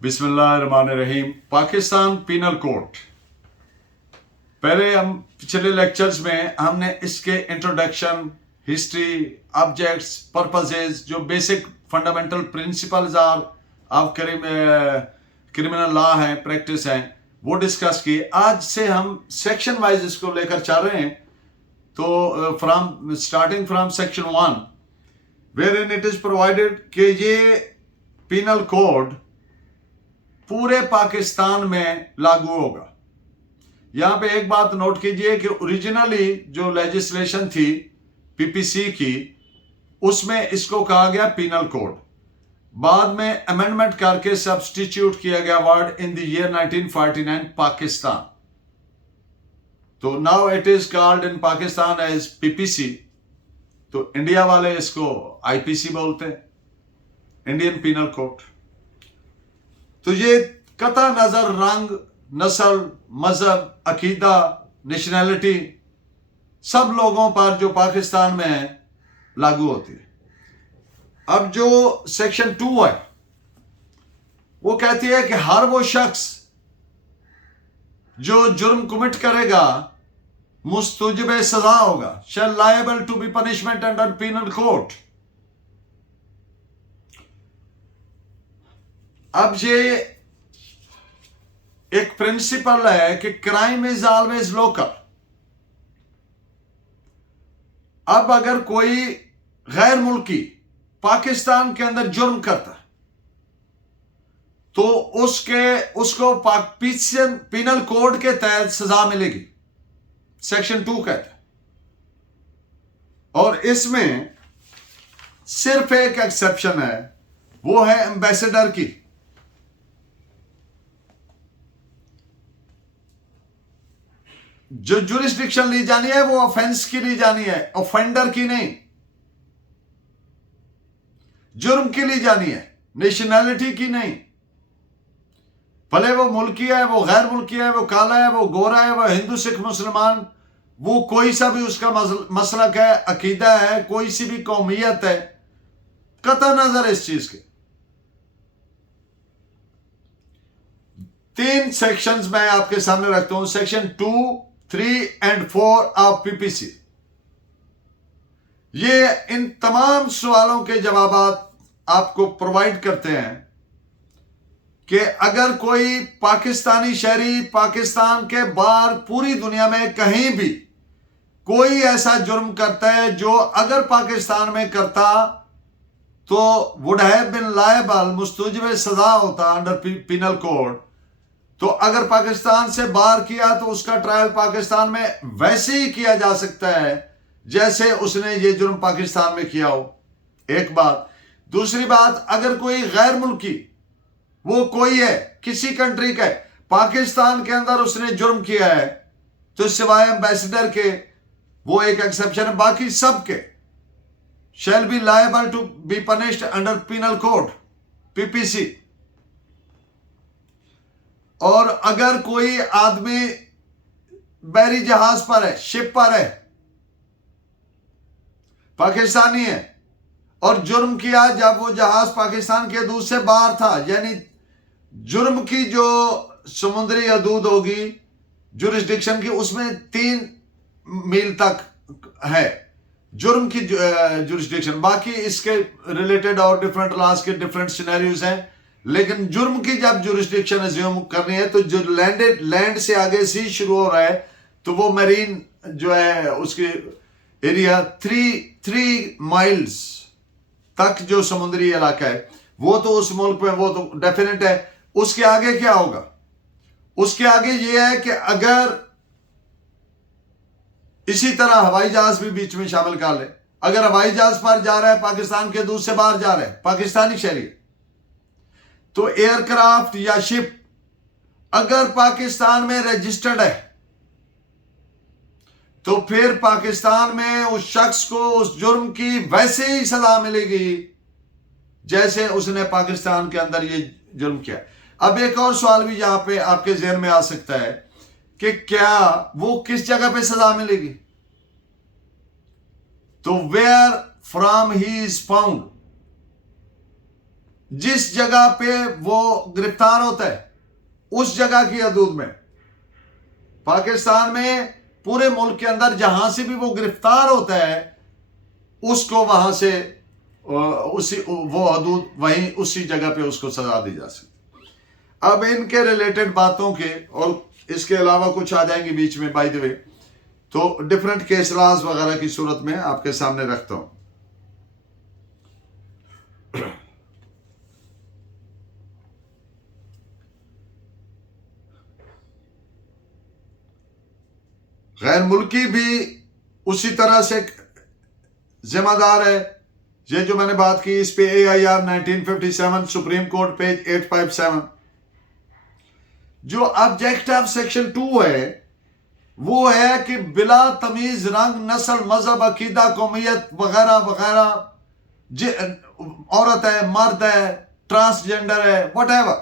बिस्मिल्लाहिर्रहमानिर्रहीम। Pakistan penal code. पहले हम पिछले लेक्चर्स में हमने इसके इंट्रोडक्शन, हिस्ट्री, ऑब्जेक्ट्स, पर्पसेस, जो basic fundamental principles of criminal law है, प्रैक्टिस है, वो डिस्कस किए। आज से हम सेक्शन वाइज इसको लेकर चल रहे हैं। तो starting from section 1 where in it is provided कि ये पीनल कोड पूरे पाकिस्तान में लागू होगा। यहां पे एक बात नोट कीजिए कि ओरिजिनली जो लेजिस्लेशन थी पीपीसी की, उसमें इसको कहा गया पीनल कोड। बाद में अमेंडमेंट करके सब्स्टिट्यूट किया गया word in the year 1949 Pakistan. तो now it is called in Pakistan as PPC. तो इंडिया वाले इसको आईपीसी बोलते हैं, इंडियन पीनल कोड। तो ये कता नजर रंग, नस्ल, मजहब, अकीदा, नेशनैलिटी सब लोगों पर जो पाकिस्तान में है लागू होती है। अब जो सेक्शन 2 है वो कहती है कि हर वो शख्स जो जुर्म कमिट करेगा मुस्तुजब सजा होगा, shall liable to be punishment under penal code. अब ये एक प्रिंसिपल है कि क्राइम इज ऑलवेज लोकल। अब अगर कोई गैर मुल्की पाकिस्तान के अंदर जुर्म करता है तो उसको पीनल कोड के तहत सजा मिलेगी, सेक्शन 2 कहता है। और इसमें सिर्फ एक एक्सेप्शन है, वो है एम्बेसडर की। जो जुरिस्डिक्शन ली जानी है वो ऑफेंस की ली जानी है, ऑफेंडर की नहीं, जुर्म की ली जानी है, नेशनैलिटी की नहीं। भले वो मुल्की है, वो गैर मुल्की है, वो काला है, वो गोरा है, वो हिंदू, सिख, मुसलमान, वो कोई सा भी उसका मसलक है, अकीदा है, कोई सी भी कौमियत है, कतई नजर इस चीज के। 3 सेक्शंस मैं आपके सामने रखता हूं, सेक्शन 2, 3 एंड 4 ऑफ पीपीसी। ये इन तमाम सवालों के जवाब आपको प्रोवाइड करते हैं कि अगर कोई पाकिस्तानी शहरी पाकिस्तान के बाहर पूरी दुनिया में कहीं भी कोई ऐसा जुर्म करता है जो अगर पाकिस्तान में करता तो वुड हैव बीन लायबल, मुस्तुजब सजा होता अंडर पीनल कोड। तो अगर पाकिस्तान से बाहर किया तो उसका ट्रायल पाकिस्तान में वैसे ही किया जा सकता है जैसे उसने ये जुर्म पाकिस्तान में किया हो। एक बात। दूसरी बात, अगर कोई गैर मुल्की, वो कोई है किसी कंट्री का, पाकिस्तान के अंदर उसने जुर्म किया है तो सिवाय एम्बेसडर के, वो एक एक्सेप्शन है, बाकी सब के shall be liable to be punished under penal code PPC. और अगर कोई आदमी बहरी जहाज पर है, शिप पर है, पाकिस्तानी है, और जुर्म किया जब वो जहाज पाकिस्तान के हदूद से बाहर था, यानी जुर्म की जो समुद्री हदूद होगी जुरिस्डिक्शन की, उसमें 3 मील तक है जुर्म की जुरिस्डिक्शन। बाकी इसके रिलेटेड और डिफरेंट लॉज के डिफरेंट सिनेरियोज हैं, लेकिन जुर्म की जब जुरिस्डिक्शन अज्यूम करनी है तो जो लैंड से आगे सी शुरू हो रहा है तो वो मरीन जो है उसकी एरिया 3 माइल्स तक जो समुद्री इलाका है वो तो उस मुल्क में वो तो डेफिनेट है। उसके आगे क्या होगा? उसके आगे ये है कि अगर इसी तरह हवाई जहाज भी बीच में शामिल कर ले, अगर हवाई जहाज पर जा रहा है पाकिस्तान के दूर से बाहर जा रहा है पाकिस्तानी शहरी, तो एयरक्राफ्ट या शिप अगर पाकिस्तान में रजिस्टर्ड है तो फिर पाकिस्तान में उस शख्स को उस जुर्म की वैसे ही सजा मिलेगी जैसे उसने पाकिस्तान के अंदर ये जुर्म किया। अब एक और सवाल भी यहां पे आपके ज़हन में आ सकता है कि क्या वो किस जगह पे सजा मिलेगी? तो where from he is found, जिस जगह पे वो गिरफ्तार होता है उस जगह की हदूद में, पाकिस्तान में पूरे मुल्क के अंदर जहां से भी वो गिरफ्तार होता है उसको वहां से उसी वो हदूद वहीं उसी जगह पे उसको सजा दी जा सकती। अब इनके रिलेटेड बातों के और इसके अलावा कुछ आ जाएंगे बीच में बाय द वे, तो डिफरेंट केस लॉज वगैरह की सूरत में आपके सामने रखता हूं। गैर मुल्की भी उसी तरह से जिम्मेदार है। ये जो मैंने बात की इस पे AIR 1957 सुप्रीम कोर्ट पेज 857, जो ऑब्जेक्ट ऑफ सेक्शन 2 है वो है कि बिला तमीज रंग, नस्ल, मजहब, अकीदा, कौमियत वगैरह वगैरह, औरत है, मर्द है, ट्रांसजेंडर है, व्हाटएवर,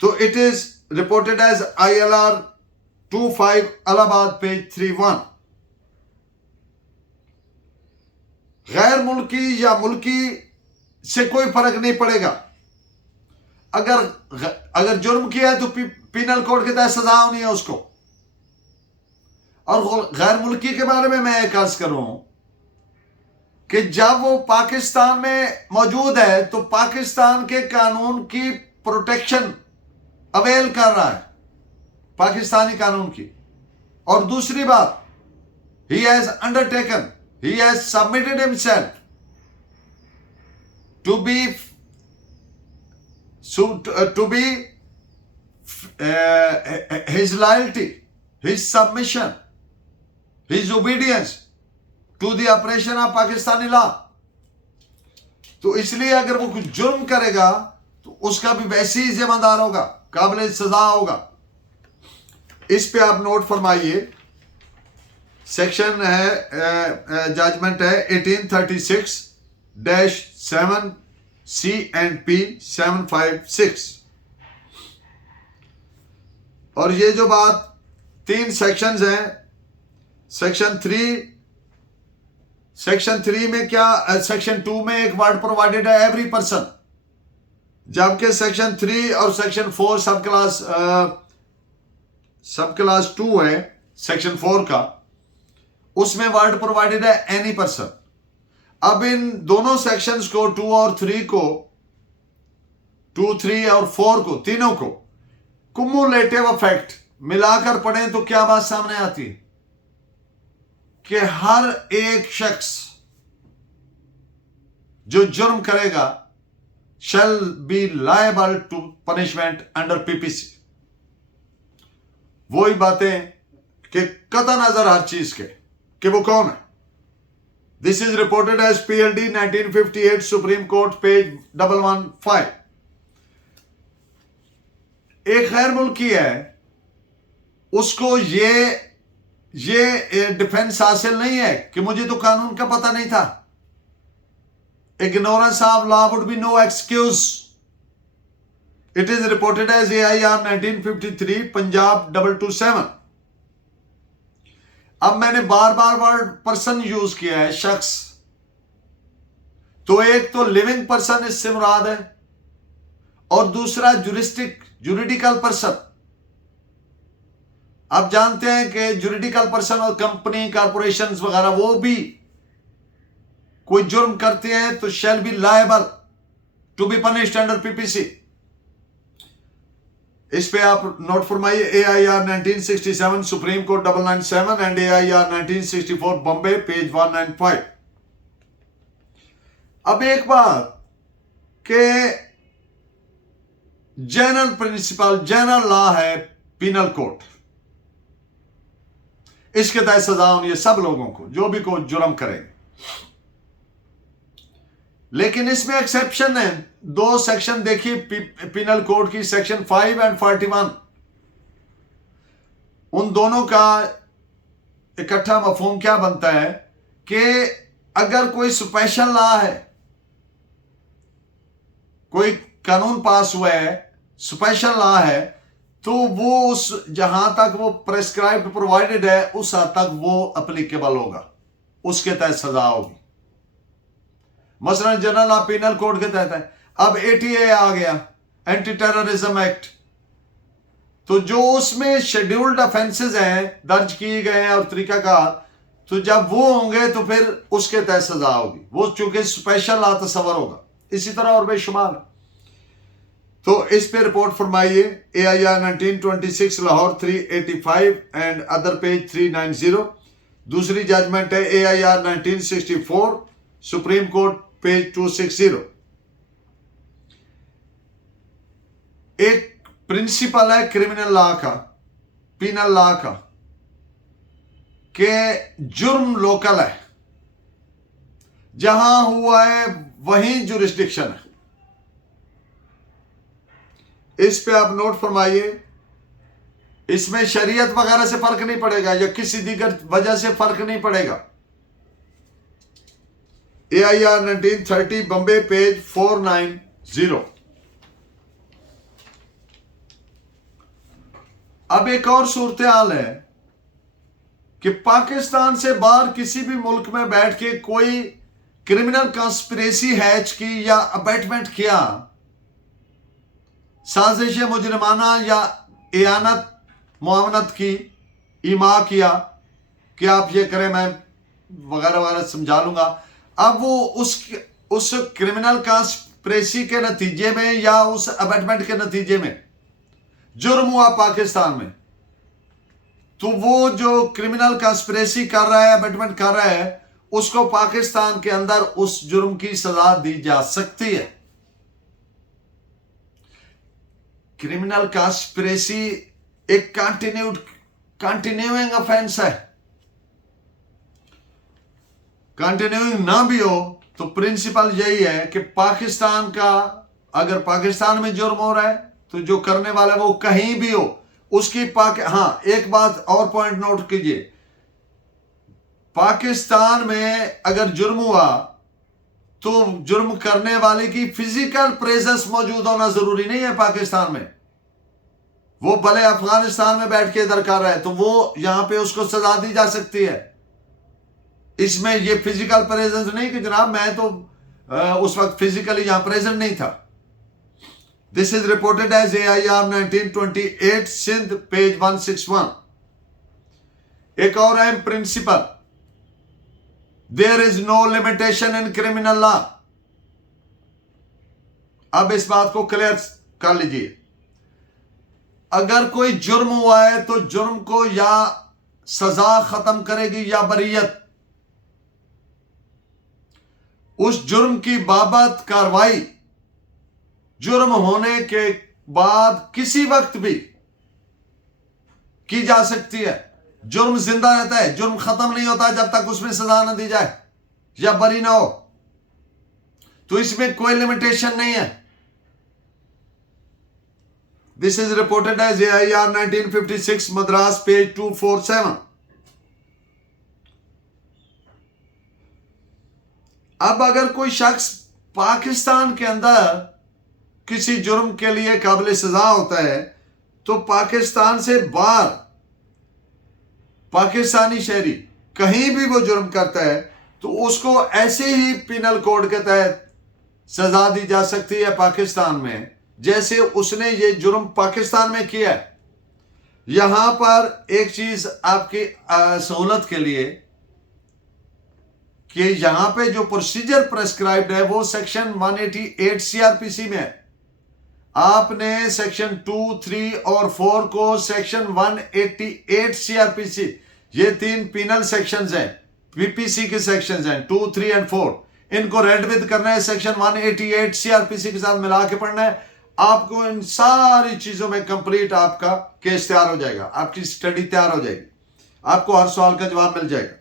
तो it is reported as ILR 25 Allahabad page 31। गैर मुल्की या मुल्की से कोई फर्क नहीं पड़ेगा। अगर जुर्म किया है तो पीनल कोड के तहत सजा होनी है उसको। और गैर मुल्की के बारे में मैं एक अर्ज करूं कि जब वो पाकिस्तान में मौजूद है तो पाकिस्तान के कानून की प्रोटेक्शन अवेल कर रहा है, पाकिस्तानी कानून की। और दूसरी बात, he has undertaken, he has submitted himself to be his loyalty, his submission, his obedience to the operation of Pakistani law। तो इसलिए अगर वो कुछ जुर्म करेगा तो उसका भी वैसे ही जिम्मेदार होगा, काबिल सजा होगा। इस पे आप नोट फरमाइए, सेक्शन है जजमेंट है 1836-7 C&P 756। और ये जो बात 3 सेक्शंस हैं, सेक्शन 3 में क्या, सेक्शन 2 में एक वर्ड प्रोवाइडेड है एवरी पर्सन, जबकि सेक्शन 3 और सेक्शन 4 सब क्लास 2 है सेक्शन 4 का, उसमें वर्ड प्रोवाइडेड है एनी पर्सन। अब इन दोनों सेक्शंस को 2 और 3 को, 2, 3 और 4 को, तीनों को कुमुलेटिव इफेक्ट मिलाकर पढ़ें तो क्या बात सामने आती है कि हर एक शख्स जो जुर्म करेगा shall be liable to punishment under PPC। वही बातें कि कतई नजर हर चीज के कि वो कौन है। This is reported as PLD 1958 supreme court page 115। एक गैर मुल्की है, उसको ये डिफेंस हासिल नहीं है कि मुझे तो कानून का पता नहीं था। Ignorance of law would be no excuse। It is reported as AIR 1953 Punjab 227। अब मैंने बार बार वर्ड पर्सन यूज किया है, शख्स, तो एक तो लिविंग पर्सन इससे मुराद है और दूसरा जुरिडिकल पर्सन। आप जानते हैं कि जुरिडिकल पर्सन और कंपनी, कॉर्पोरेशंस वगैरह वो भी कोई जुर्म करते हैं तो shall be liable to be punished under PPC। इस पे आप नोट फरमाइए AIR 1967 supreme court 997 and AIR 1964 Bombay page 195। अब एक बात कि जनरल प्रिंसिपल, जनरल लॉ है पीनल कोड, इसके तहत सजा होनी है सब लोगों को जो भी कोई जुर्म करेंगे। लेकिन इसमें एक्सेप्शन है, 2 सेक्शन देखिए पीनल कोड की, सेक्शन 5 एंड 41। उन दोनों का इकट्ठा मफहूम क्या बनता है कि अगर कोई स्पेशल लॉ है, कोई कानून पास हुआ है, स्पेशल लॉ है, तो वो उस जहां तक वो प्रेस्क्राइब्ड प्रोवाइडेड है उस हद तक वो अप्लीकेबल होगा, उसके तहत सजा होगी। मसलन जनरल लॉ पिनल कोड के तहत है। अब एटीए आ गया, एंटी टेररिज्म एक्ट, तो जो उसमें शेड्यूल्ड ऑफेंसेस हैं दर्ज किए गए हैं और तरीका का, तो जब वो होंगे तो फिर उसके तहत सजा होगी, वो चूंकि स्पेशल लॉ तस्वर होगा। इसी तरह और बेशुमार। तो इस पे रिपोर्ट फरमाइए। AIR 1926 Lahore 385 and other page 390। दूसरी जजमेंट है AIR 1964 सुप्रीम कोर्ट पेज 260। एक प्रिंसिपल है क्रिमिनल लॉ का, पीनल लॉ का, कि जुर्म लोकल है, जहां हुआ है वहीं जुरिस्डिक्शन है। इस पे आप नोट फरमाइए। इसमें शरीयत वगैरह से फर्क नहीं पड़ेगा या किसी दीगर वजह से फर्क नहीं पड़ेगा। AIR 1930 Bombay page 490। अब एक और सूरत हाल है कि पाकिस्तान से बाहर किसी भी मुल्क में बैठ के कोई क्रिमिनल कॉन्स्पिरेसी हैच की या अबेटमेंट किया, साजिश मुजरिमाना या एयानत मुआवनत की, ईमा किया कि आप ये करें, मैं वगैरह वगैरह समझा लूंगा। अब वो उस क्रिमिनल कॉन्स्पिरेसी के नतीजे में या उस अबेटमेंट के नतीजे में जुर्म हुआ पाकिस्तान में, तो वो जो क्रिमिनल कॉन्स्पिरेसी कर रहा है, अबेटमेंट कर रहा है, उसको पाकिस्तान के अंदर उस जुर्म की सजा दी जा सकती है। क्रिमिनल कॉन्स्पिरेसी एक कंटिन्यूइंग ऑफेंस है। कंटिन्यूइंग ना भी हो तो प्रिंसिपल यही है कि पाकिस्तान का, अगर पाकिस्तान में जुर्म हो रहा है तो जो करने वाला वो कहीं भी हो उसकी हाँ, एक बात और पॉइंट नोट कीजिए, पाकिस्तान में अगर जुर्म हुआ तो जुर्म करने वाले की फिजिकल प्रेजेंस मौजूद होना जरूरी नहीं है पाकिस्तान में। वो भले अफगानिस्तान में बैठ के इधर कर रहा है तो वो यहां पे उसको सजा दी जा सकती है। इसमें ये फिजिकल प्रेजेंस नहीं कि जनाब मैं तो उस वक्त फिजिकली यहां प्रेजेंट नहीं था। This is reported as AIR 1928 Sindh page 161। एक और है principle, there is no limitation in criminal law. अब इस बात को क्लियर कर लीजिए। अगर कोई जुर्म हुआ है तो जुर्म को या सजा खत्म करेगी या बरीयत। उस जुर्म की बाबत कार्रवाई जुर्म होने के बाद किसी वक्त भी की जा सकती है। जुर्म जिंदा रहता है, जुर्म खत्म नहीं होता जब तक उसमें सजा न दी जाए या बरी ना हो। तो इसमें कोई लिमिटेशन नहीं है। This is reported as AIR 1956 Madras page 247। अब अगर कोई शख्स पाकिस्तान के अंदर किसी जुर्म के लिए काबिल सजा होता है तो पाकिस्तान से बाहर पाकिस्तानी शहरी कहीं भी वो जुर्म करता है तो उसको ऐसे ही पिनल कोड के तहत सजा दी जा सकती है पाकिस्तान में जैसे उसने ये जुर्म पाकिस्तान में किया है। यहां पर एक चीज आपकी सहूलत के लिए कि यहां पे जो प्रोसीजर प्रेस्क्राइब्ड है वो सेक्शन 188 CRPC में है। आपने सेक्शन 2, 3 और 4 को सेक्शन 188 CRPC, ये 3 पिनल सेक्शंस हैं, PPC के सेक्शंस हैं 2, 3 एंड 4, इनको रेड विद करना है, सेक्शन 188 CRPC के साथ मिला के पढ़ना है। आपको इन सारी चीजों में कंप्लीट आपका केस तैयार हो जाएगा, आपकी स्टडी तैयार हो जाएगी, आपको हर सवाल का जवाब मिल जाएगा।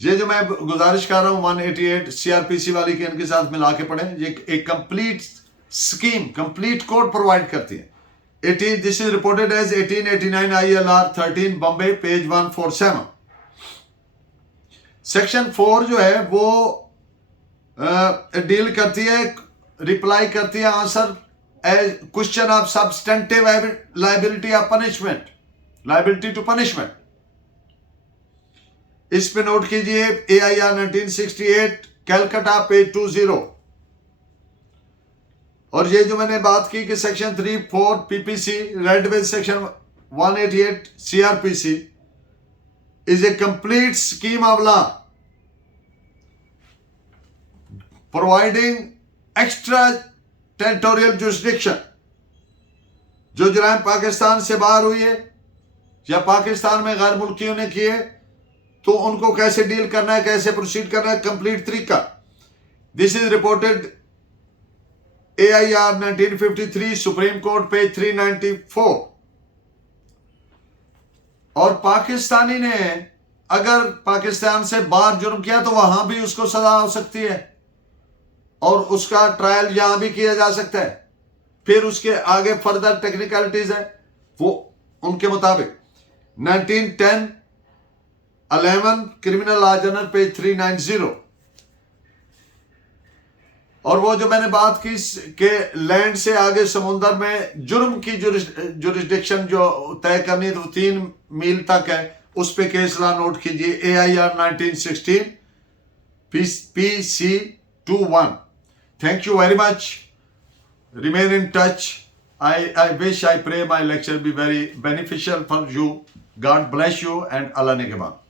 ये जो मैं गुजारिश कर रहा हूं 188 CRPC वाली के इनके साथ मिला के पढ़ें। ये एक complete scheme, complete code provide करती है। This is reported as 1889 ILR 13 Bombay page 147। Section 4 जो है वो डील करती है, रिप्लाई करती है answer as question of substantive liability of punishment, liability to punishment. इस पे नोट कीजिए AIR 1968 कैलकाटा पेज 20। और ये जो मैंने बात की कि section 3-4 PPC read with section 188 CRPC is a complete scheme of law providing extra territorial jurisdiction। जो जुराइम पाकिस्तान से बाहर हुई है या पाकिस्तान में गैर मुल्कियों ने किए तो उनको कैसे डील करना है, कैसे प्रोसीड करना है, कंप्लीट तरीका। This is reported AIR 1953 supreme court page 394। और पाकिस्तानी ने अगर पाकिस्तान से बाहर जुर्म किया तो वहां भी उसको सजा हो सकती है और उसका ट्रायल यहां भी किया जा सकता है। फिर उसके आगे फर्दर टेक्निकलिटीज है वो उनके मुताबिक 1910-11 क्रिमिनल लॉ जर्नल पेज 390। और वो जो मैंने बात की कि लैंड से आगे समुद्र में जुर्म की जुरिस्डिक्शन जो तय करनी है तो 3 मील तक है, उस पे केस लॉ नोट कीजिए AIR 1916 PC 21। Thank you very much. Remain in touch. I wish, I pray my lecture be very beneficial for you. God bless you and Allah Nigeban.